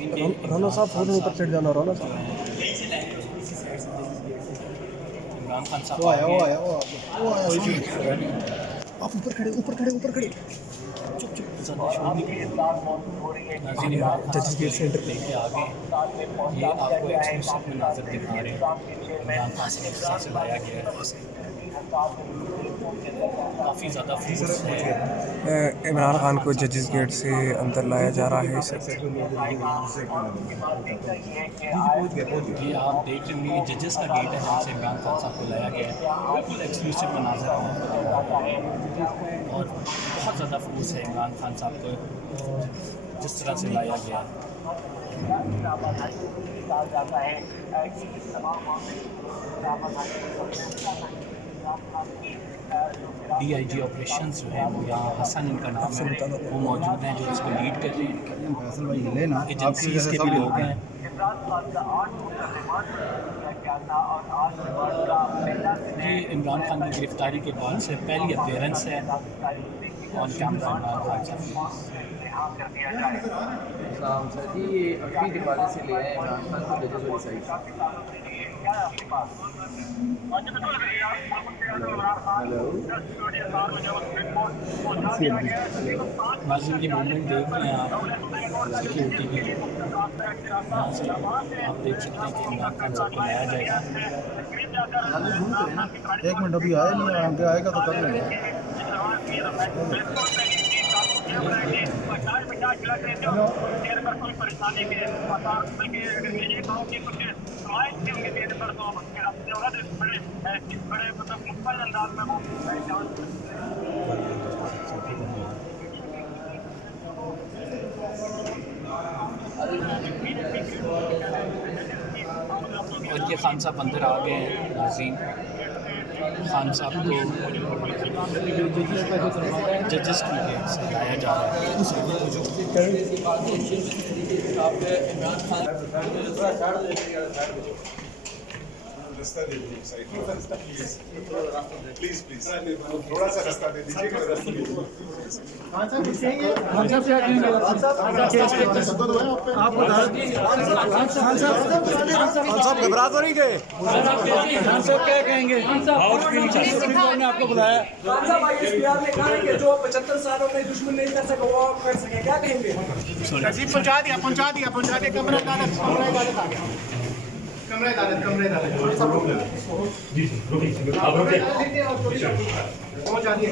राना साहब फोन ऊपर चढ़ जाना। राना साहब इमरान खान साहब वो आया आप ऊपर खड़े चुप जजेस गेट सेंटर लेके आ गए। ये आपको एक्सक्लूसिव मंाजर दिखा रहे हैं। इमरान खान साहब से लाया गया है, काफ़ी ज़्यादा फोर्स है। इमरान खान को जजेस गेट से अंदर लाया जा रहा है। ये आप देख रहे होंगे जजेस का गेट है जहाँ से इमरान खान साहब को लाया गया है। बिल्कुल एक्सक्लूसिव मंाजर है और बहुत ज़्यादा फोर्स है इमरान खान साहब को जिस तरह से लाया गया। DIG ऑपरेशंस जो है वो यहाँ हसन इनका नाम है, वो मौजूद हैं जो इसको लीड कर रहे हैं। एजेंसीज के भी लोग हैं। ये इमरान खान की गिरफ्तारी के बाद से पहली अपीयरेंस है ऑन कैमरा इमरान खान साहब। सर जी ये अपनी दिवाले से ले आए इमरान खान को जजेस वाली साइड। नाज़रीन की मूवमेंट देख रहे हैं आप सिक्योरिटी की। यहाँ से आप देख सकते हैं कि इमरान खान साहब को लाया जाएगा। एक मिनट अभी आया नहीं, आगे आएगा तो कर लेंगे। और ये खान साहब अंदर आ गए हैं। नाज़रीन खान साहब को जजेस की गेट से लाया जा रहा है। रास्ता दे दीजिए साइड प्लीज थोड़ा सा रास्ता दे दीजिए। घबरा तो नहीं गए? क्या कहेंगे? ने आपको बुलाया जो 75 सालों में दुश्मन नहीं कर सका वो कर सके, क्या कहेंगे? पहुंचा दिया कमरा अदालत आ गया। कमरे दालत जी आप पहुंचा दिए।